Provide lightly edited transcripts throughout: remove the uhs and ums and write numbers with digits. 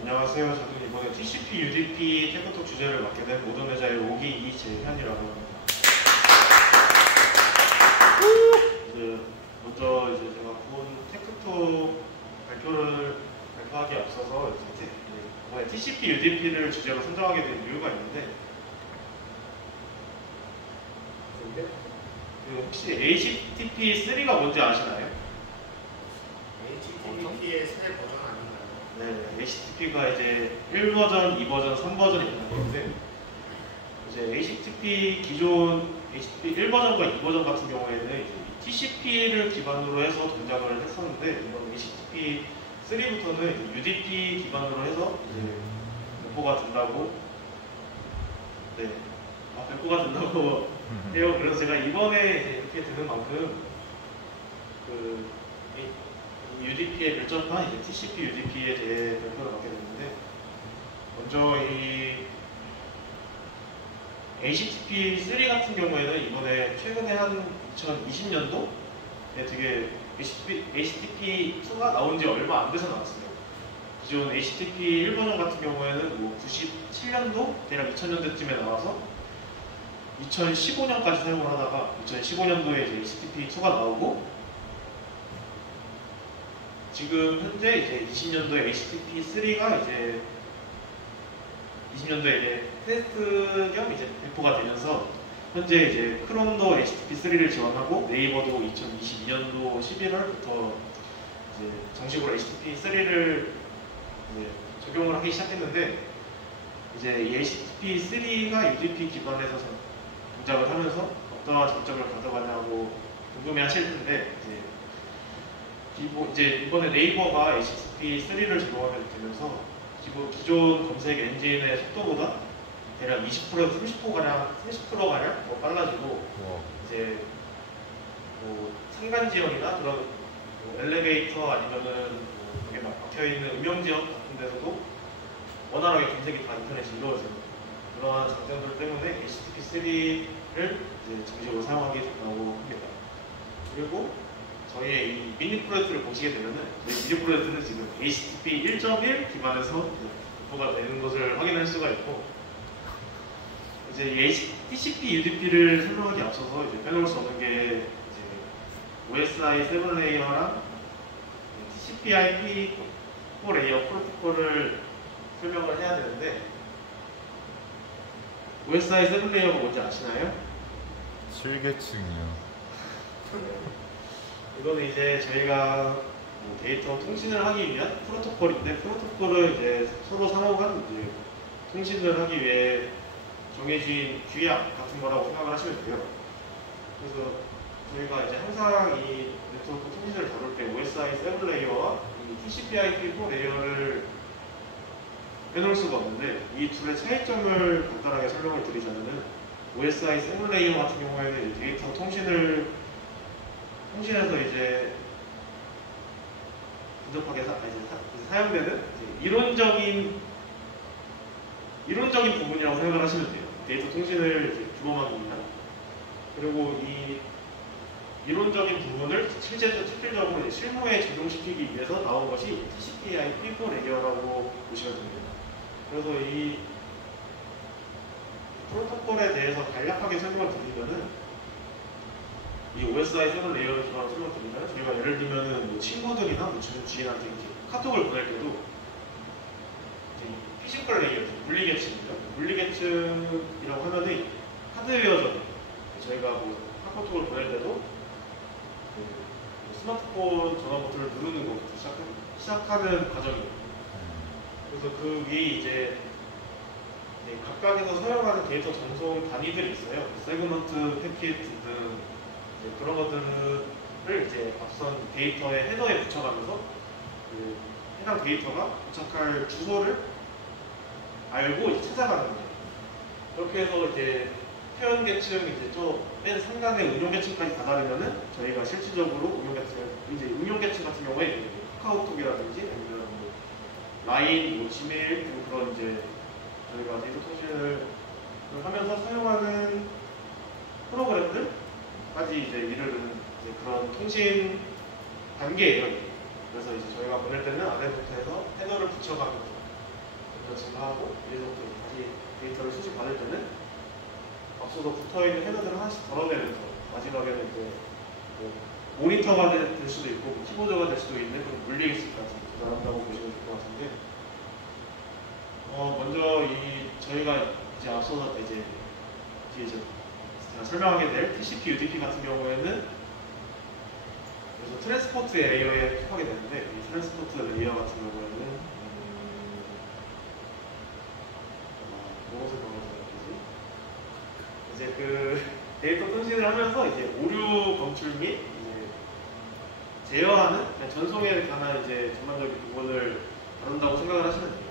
안녕하세요. 저는 이번에 TCP, UDP 테크톡 주제를 맡게 된 모던 회사의 5기 이재현이라고 합니다. 먼저 제가 본 테크톡 발표하기 앞서서 이번에 TCP, UDP를 주제로 선정하게 된 이유가 있는데, 혹시 HTTP3가 뭔지 아시나요? HTTP의 새 버전 아닌가요? 네, HTTP가 이제 1버전, 2버전, 3버전이 있는데, 이제 HTTP 기존 HTTP 1버전과 2버전 같은 경우에는 이제 TCP를 기반으로 해서 동작을 했었는데, 이번 HTTP3부터는 UDP 기반으로 해서 이제 배포가 된다고, 배포가 된다고 해요. 그래서 제가 이번에 이렇게 되는 만큼 UDP의 별점판 이제 TCP UDP에 대해 발표를 맡게 됐는데, 먼저 이 HTTP3 같은 경우에는 이번에 최근에 한 2020년도에 되게 HTTP2가 나온 지 얼마 안 돼서 나왔어요. 기존 HTTP 1버전 같은 경우에는 97년도, 대략 2000년대쯤에 나와서 2015년까지 사용을 하다가 2015년도에 이제 HTTP2가 나오고, 지금 현재 이제 20년도에 HTTP3가 이제 20년도에 테스트 겸 이제 배포가 되면서 현재 이제 크롬도 HTTP3를 지원하고 네이버도 2022년도 11월부터 이제 정식으로 HTTP3를 적용을 하기 시작했는데, 이제 이 HTTP3가 UDP 기반에서 동작을 하면서 어떠한 장점을 가져가냐고 궁금해하실 텐데, 이제 이번에 네이버가 HTTP3를 적용하게 되면서 기존 검색 엔진의 속도보다 대략 20%에서 30%가량 더 빨라지고, 이제 산간 지역이나 그런 엘리베이터 아니면은 거기에 막혀있는 음영 지역 같은 데서도 원활하게 검색이 다 인터넷이 이루어져요. 그러한 장점들 때문에 HTTP3를 정식으로 사용하게 된다고 합니다. 그리고 저희의 이 미니 프로젝트를 보시게 되면은, 저희 미니 프로젝트는 지금 HTTP 1.1 기반에서 배포가 되는 것을 확인할 수가 있고, 이제 이 TCP UDP를 설명하기 앞서서 이제 빼놓을 수 없는 게 OSI 7레이어랑 TCP/IP 4레이어 프로토콜을 설명을 해야 되는데, OSI 7레이어가 뭔지 아시나요? 7계층이요. 이거는 이제 저희가 데이터 통신을 하기 위한 프로토콜인데, 프로토콜은 이제 서로 상호 간 통신을 하기 위해 정해진 규약 같은 거라고 생각을 하시면 돼요. 그래서 저희가 이제 항상 이 네트워크 통신을 다룰 때 OSI 7레이어와 이 TCP/IP 4레이어를 빼놓을 수가 없는데, 이 둘의 차이점을 간단하게 설명을 드리자면은, OSI 7레이어 같은 경우에는 데이터 통신에서 이제 근접하게 사용되는 이론적인 부분이라고 생각을 하시면 돼요. 데이터 통신을 규범하기 위한. 그리고 이 이론적인 부분을 실질적으로 실무에 적용시키기 위해서 나온 것이 TCP/IP 4레이어라고 보시면 됩니다. 그래서 이 프로토콜에 대해서 간략하게 설명을 드리면은, 이 OSI 7레이어를 기반으로 설명드리면, 저희가 예를 들면은 친구들이나 지인한테 이제 카톡을 보낼 때도 피지컬 레이어, 물리계층이죠. 물리계층이라고 하면은 하드웨어적인, 저희가 카카오톡을 보낼 때도 스마트폰 전화 버튼을 누르는 것부터 시작하는 과정이에요. 그래서 그 위에 이제 각각에서 사용하는 데이터 전송 단위들이 있어요. 세그먼트, 패킷 등 그런 것들을 이제 앞선 데이터의 헤더에 붙여가면서 해당 데이터가 도착할 주소를 알고 이제 찾아가는 거예요. 그렇게 해서 이제 표현 계층 맨 상단의 운용 계층까지 다다르면은, 저희가 실질적으로 운용 계층 같은 경우에 카카오톡이라든지 아니면 라인, 지메일 등 그런 저희가 데이터 통신을 하면서 사용하는 프로그램들까지 이르는 그런 통신 단계예요. 그래서 저희가 보낼 때는 아래부터 해서 헤더를 붙여가면서 증가하고 이제부터 다시 데이터를 수집받을 때는 앞서서 붙어있는 헤더들을 하나씩 덜어내면서 마지막에는 이제 뭐 모니터가 될 수도 있고 뭐 키보드가 될 수도 있는 그런 물리기술까지 조절한다고 보시면 될 것 같은데 먼저 저희가 이제 앞서서 이제 뒤에 제가 설명하게 될 TCP, UDP 같은 경우에는 그래서 트랜스포트 레이어에 속하게 되는데 이 트랜스포트 레이어 같은 경우에는 무엇을 말하자면 이제 그 데이터 통신을 하면서 이제 오류 검출 및 이제 제어하는 전송에 관한 이제 전반적인 부분을 다룬다고 생각을 하시면 돼요.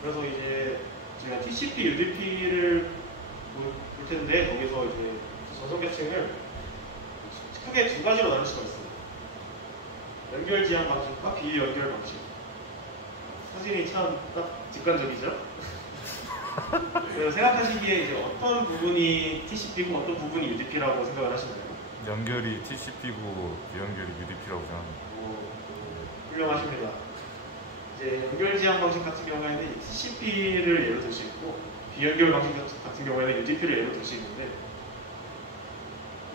그래서 이제 제가 TCP, UDP를 볼 텐데 거기서 이제 전송 계층을 크게 두 가지로 나눌 수가 있어요. 연결 지향 방식과 비연결 방식. 사진이 참 딱 직관적이죠? 그래서 생각하시기에 이제 어떤 부분이 TCP고 어떤 부분이 UDP라고 생각을 하시나요? 연결이 TCP고 비연결이 UDP라고 생각합니다. 훌륭하십니다. 이제 연결 지향 방식 같은 경우에는 TCP를 예로 들 수 있고 비연결 방식 같은 경우에는 UDP를 예로 들 수 있는데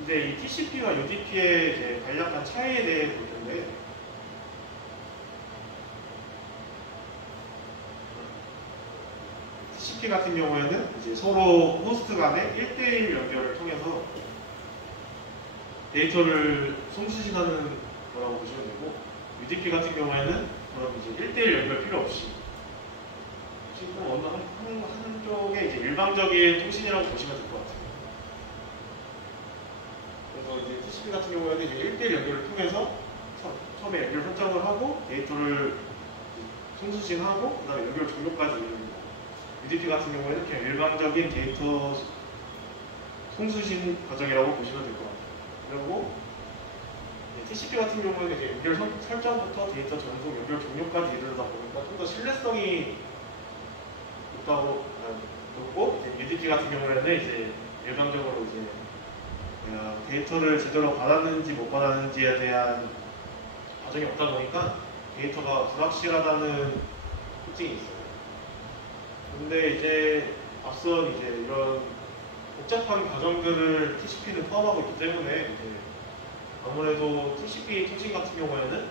이제 이 TCP와 UDP의 이제 간략한 차이에 대해 볼 텐데 TCP 같은 경우에는 이제 서로 호스트 간의 1대1 연결을 통해서 데이터를 송수신하는 거라고 보시면 되고 UDP 같은 경우에는 그럼 이제 1대1 연결 필요 없이 지금 어느 한쪽의 이제 일방적인 통신이라고 보시면 될 것 같아요. 그래서 이제 TCP 같은 경우에는 이제 1대1 연결을 통해서 처음에 연결 설정을 하고 데이터를 송수신하고 그다음에 연결 종료까지 이루는 거고 UDP 같은 경우에는 그냥 일방적인 데이터 송수신 과정이라고 보시면 될 것 같아요. 그리고 TCP 같은 경우에는 이제 연결 설정부터 데이터 전송, 연결 종료까지 이르다 보니까 좀 더 신뢰성이 높고 이제 UDP 같은 경우에는 이제 일방적으로 이제 데이터를 제대로 받았는지 못 받았는지에 대한 과정이 없다 보니까 데이터가 불확실하다는 특징이 있어요. 근데 이제 앞선 이제 이런 복잡한 과정들을 TCP는 포함하고 있기 때문에 이제 아무래도 TCP 통신 같은 경우에는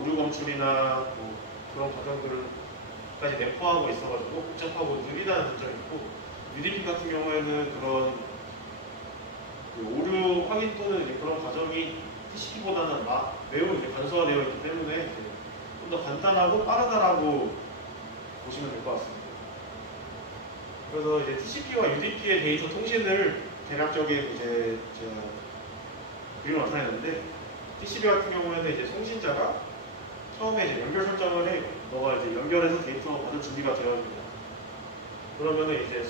오류 검출이나 뭐 그런 과정들을까지 내포하고 있어가지고 복잡하고 느리다는 점이 있고 UDP 같은 경우에는 그런 오류 확인 또는 이제 그런 과정이 TCP보다는 매우 이제 간소화되어 있기 때문에 좀 더 간단하고 빠르다라고 보시면 될 것 같습니다. 그래서 이제 TCP와 UDP의 데이터 통신을 대략적인 이제 제가 그림을 나타냈는데 TCP 같은 경우에는 이제 송신자가 처음에 이제 연결 설정을 해요. 너가 이제 연결해서 데이터 받을 준비가 되었습니다. 그러면은 이제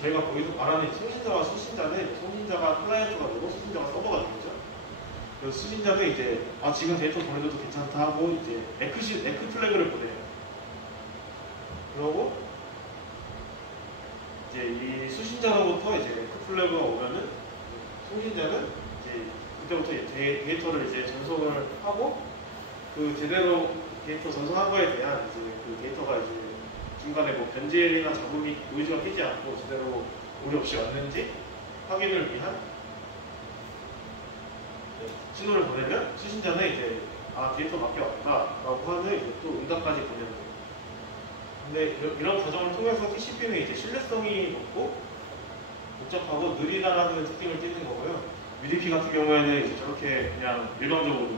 저희가 거기서 말하는 송신자와 수신자는 송신자가 클라이언트가 되고 수신자가 서버가 되겠죠. 그래서 수신자는 이제 지금 데이터 보내줘도 괜찮다 하고 이제 에크 플래그를 보내요. 그러고 이제 이 수신자로부터 이제 에크 플래그가 오면은 송신자는 이제 그때부터 데이터를 이제 전송을 하고 그 제대로 데이터 전송한 거에 대한 이제 그 데이터가 이제 중간에 뭐 변질이나 잡음이 노이즈가 끼지 않고 제대로 오류 없이 왔는지 확인을 위한 신호를 보내면 수신자는 이제 데이터 밖에 왔다라고 하는 이제 또 응답까지 보내는 거예요. 근데 이런 과정을 통해서 TCP는 이제 신뢰성이 높고 복잡하고 느리다라는 특징을 띠는 거고요. UDP 같은 경우에는 이제 저렇게 그냥 일방적으로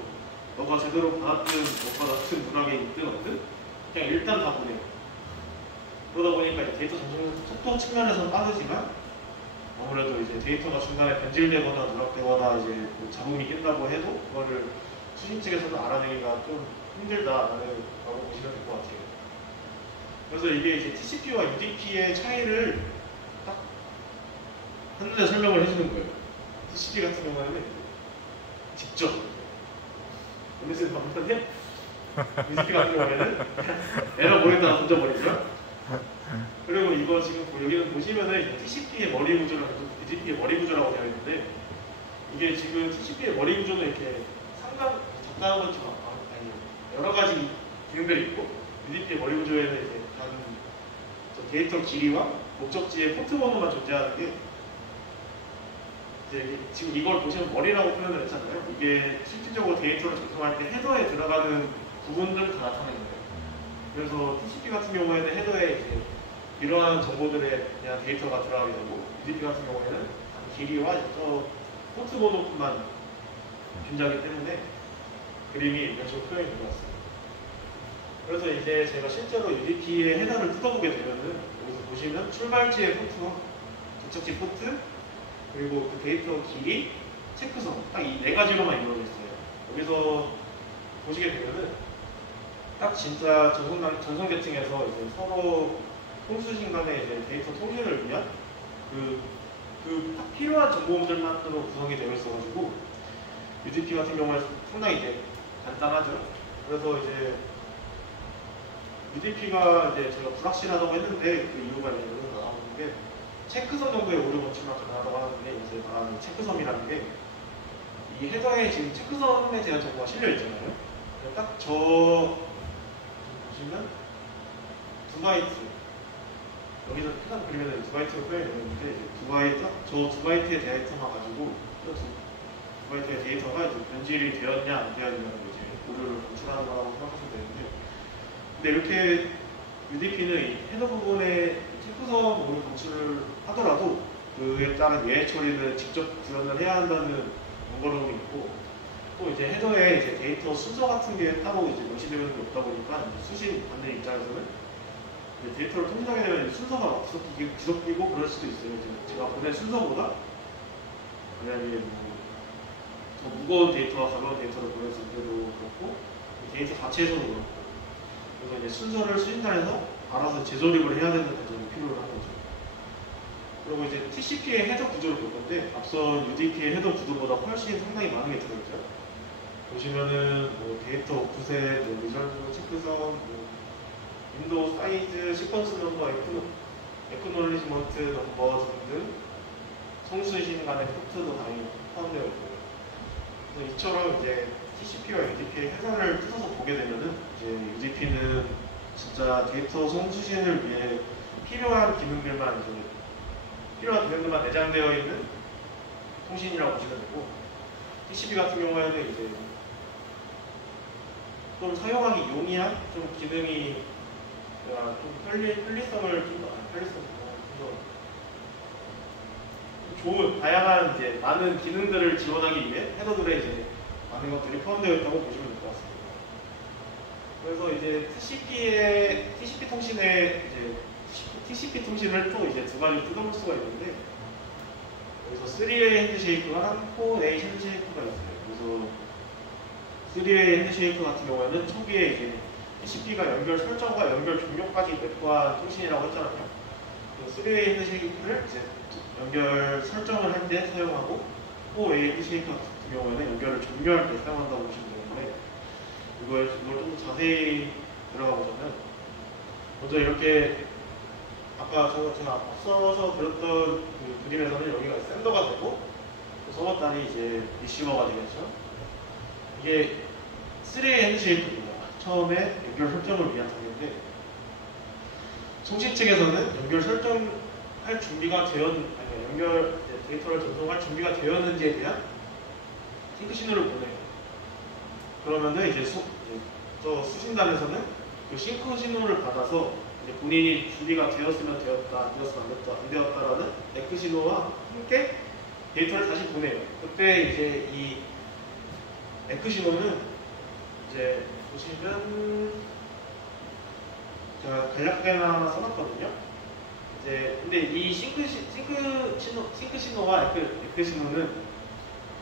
너가 제대로 받았든 못 받았든 문항에 있든 없든 그냥 일단 다 보내요. 그러다 보니까 이제 데이터 전송 속도 측면에서는 빠르지만 아무래도 이제 데이터가 중간에 변질되거나 누락되거나 이제 뭐 잡음이 낀다고 해도 그거를 수신 측에서는 알아내기가 좀 힘들다라는 거라고 보시면 될 것 같아요. 그래서 이게 이제 TCP와 UDP의 차이를 딱 한눈에 설명을 해주는 거예요. TCP 같은 경우에는 직접 오늘은 반면에 UDP 같은 경우에는 에러 보냈다가 던져버리죠. 그리고 이거 지금 여기는 보시면은 TCP의 머리 구조랑 UDP의 머리 구조라고 되어 있는데 이게 지금 TCP의 머리 구조는 이렇게 적당한 것처럼 아니 여러 가지 기능들이 있고 UDP의 머리 구조에는 이제 데이터 길이와 목적지의 포트 번호만 존재하는 게 이제 지금 이걸 보시면 머리라고 표현을 했잖아요. 이게 실질적으로 데이터를 전송할 때 헤더에 들어가는 부분들 다 나타내는 거예요. 그래서 TCP 같은 경우에는 헤더에 이제 이러한 정보들에 대한 데이터가 들어가게 되고 UDP 같은 경우에는 길이와 저 포트 번호뿐만 존재하기 때문에 그림이 이런 식으로 표현이 된 것 같습니다. 그래서 이제 제가 실제로 UDP의 헤더를 뜯어보게 되면은 여기서 보시면 출발지의 포트와 도착지 포트 그리고 그 데이터 길이 체크성 딱 이 네 가지로만 이루어져 있어요. 여기서 보시게 되면은 딱 진짜 전송 계층에서 이제 서로 통수신 간의 이제 데이터 통신을 위한 딱 필요한 정보들만으로 구성이 되어 있어가지고 UDP 같은 경우에 상당히 이제 간단하죠. 그래서 이제 UDP가 이제 제가 불확실하다고 했는데 그 이유가 이제 여기서 나오는 게 체크섬 정도의 오류 원칙만 가능하다고 하는데 이제 말하는 체크섬이라는 게 이 헤더에 지금 체크섬에 대한 정보가 실려 있잖아요. 딱 저 보시면 2바이트 여기서 해당 그리면 2바이트로 표현이 되는데 2바이트 저 2바이트의 데이터만 가지고 저 2바이트의 데이터가 이제 변질이 되었냐 안 되었냐를 이제 오류를 검출하는 거라고 생각하시면 되는데 근데 이렇게 UDP는 이 헤더 부분에 체크섬 오류 검출을 하더라도 그에 따른 예외 처리는 직접 구현을 해야 한다는 번거로움이 있고 또 이제 헤더에 이제 데이터 순서 같은 게 따로 이제 명시되는 게 없다 보니까 수신 받는 입장에서는 이제 데이터를 통신하게 되면 순서가 막 뒤섞이고 그럴 수도 있어요. 이제 제가 보낸 순서보다 만약에 더 무거운 데이터와 가벼운 데이터를 보냈을 때도 그렇고 데이터 자체에서도 그렇고 그래서 이제 순서를 수신단에서 알아서 재조립을 해야 되는 과정이 필요한 거죠. 그리고 이제 TCP의 헤더 구조를 볼 건데 앞서 UDP의 헤더 구조보다 훨씬 상당히 많은 게 들어있죠. 보시면은 뭐 데이터 오프셋, 뭐 리졸브, 체크성, 윈도우 사이즈, 시퀀스 넘버, 에크놀리지먼트 넘버 등등 송수신 간의 포트도 당연히 포함되어 있고 그래서 이처럼 이제 TCP와 UDP의 해설을 뜯어서 보게 되면은 이제 UDP는 진짜 데이터 송수신을 위해 필요한 기능들만 내장되어 있는 통신이라고 보시면 되고 TCP 같은 경우에는 이제 좀 사용하기 용이한 좀 기능이 좀 편리성을 좀 좋은 다양한 이제 많은 기능들을 지원하기 위해 헤더들에 이제 많은 것들이 포함되어 있다고 보시면 될 것 같습니다. 그래서 이제 TCP 통신의 이제 TCP 통신을 또 이제 두 가지로 뜯어볼 수가 있는데 여기서 3way 핸드쉐이크와 4way 핸드쉐이크가 있어요. 그래서 3way 핸드쉐이크 같은 경우에는 초기에 이제 TCP가 연결 설정과 연결 종료까지 매표한 통신이라고 했잖아요. 3way 핸드쉐이크를 이제 연결 설정을 할 때 사용하고 4way 핸드쉐이크 같은 경우에는 연결을 종료할 때 사용한다고 보시면 되는데 이걸 좀 더 자세히 들어가 보자면 먼저 이렇게 아까 제가 앞서서 그렸던 그 그림에서는 여기가 샌더가 되고 서버단이 이제 리시버가 되겠죠. 이게 3way 핸드쉐이크입니다. 처음에 연결 설정을 위한 단계인데 송신 측에서는 연결 설정할 준비가 연결 데이터를 전송할 준비가 되었는지에 대한 싱크 신호를 보내요. 그러면은 이제 저 수신단에서는 그 싱크 신호를 받아서 이제 본인이 준비가 되었으면 되었다, 안 되었으면 안 되었다라는 에크 신호와 함께 데이터를 다시 보내요. 그때 이제 이 에크 신호는 이제 보시면 제가 간략하게나 하나 써놨거든요. 이제 근데 이 싱크 신호와 에크 신호는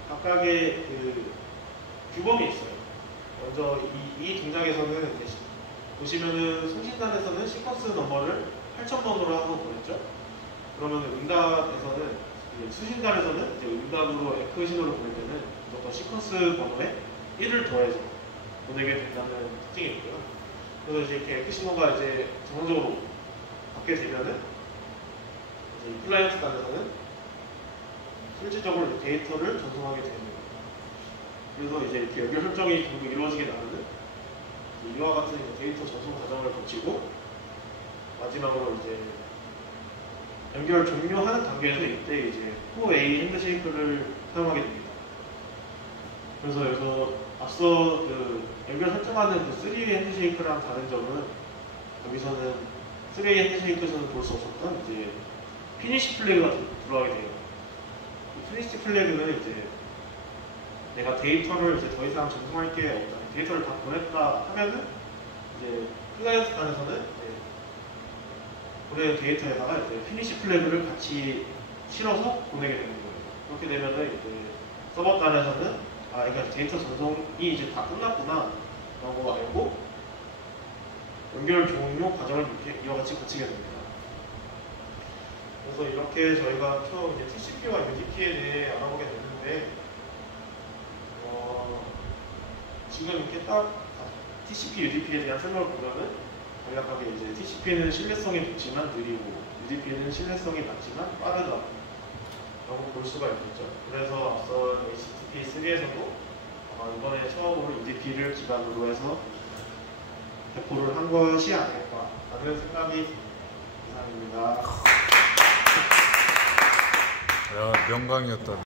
각각의 그 규범이 있어요. 먼저 이 동작에서는 이제 보시면은 송신단에서는 시퀀스 넘버를 8000번으로 하고 보냈죠. 그러면 응답에서는 수신단에서는 이제 응답으로 에크 신호를 보낼 때는 무조건 시퀀스 번호에 1을 더해서 보내게 된다는 특징이 있고요. 그래서 이제 이렇게 에크 신호가 이제 정상적으로 받게 되면은 이제 클라이언트 단에서는 실질적으로 데이터를 전송하게 됩니다. 그래서 이제 이렇게 연결 설정이 결국 이루어지게 나면은 이와 같은 데이터 전송 과정을 거치고 마지막으로 이제 연결 종료하는 단계에서 이때 이제 4A 핸드쉐이크를 사용하게 됩니다. 그래서 여기서 앞서 그 연결 설정하는 그 3A 핸드쉐이크랑 다른 점은 여기서는 3A 핸드쉐이크에서는 볼 수 없었던 이제 피니시 플래그가 들어가게 돼요. 이 피니시 플래그는 이제 내가 데이터를 이제 더 이상 전송할 게 없다. 데이터를 다 보냈다 하면은 이제 클라이언트 단에서는 이제 보낸 데이터에다가 이제 피니시 플래그를 같이 실어서 보내게 되는 거예요. 그렇게 되면은 이제 서버 단에서는 그러니까 데이터 전송이 이제 다 끝났구나 라고 알고 연결 종료 과정을 이와 같이 거치게 됩니다. 그래서 이렇게 저희가 처음 이제 TCP와 UDP에 대해 알아보게 됐는데 지금 이렇게 딱 TCP, UDP에 대한 설명을 보면은 간략하게 이제 TCP는 신뢰성이 높지만 느리고 UDP는 신뢰성이 낮지만 빠르다 라고 볼 수가 있겠죠. 그래서 앞서 HTTP3에서도 이번에 처음으로 UDP를 기반으로 해서 배포를 한 것이 아닐까 라는 생각이 이상입니다. 야, 명강이었다.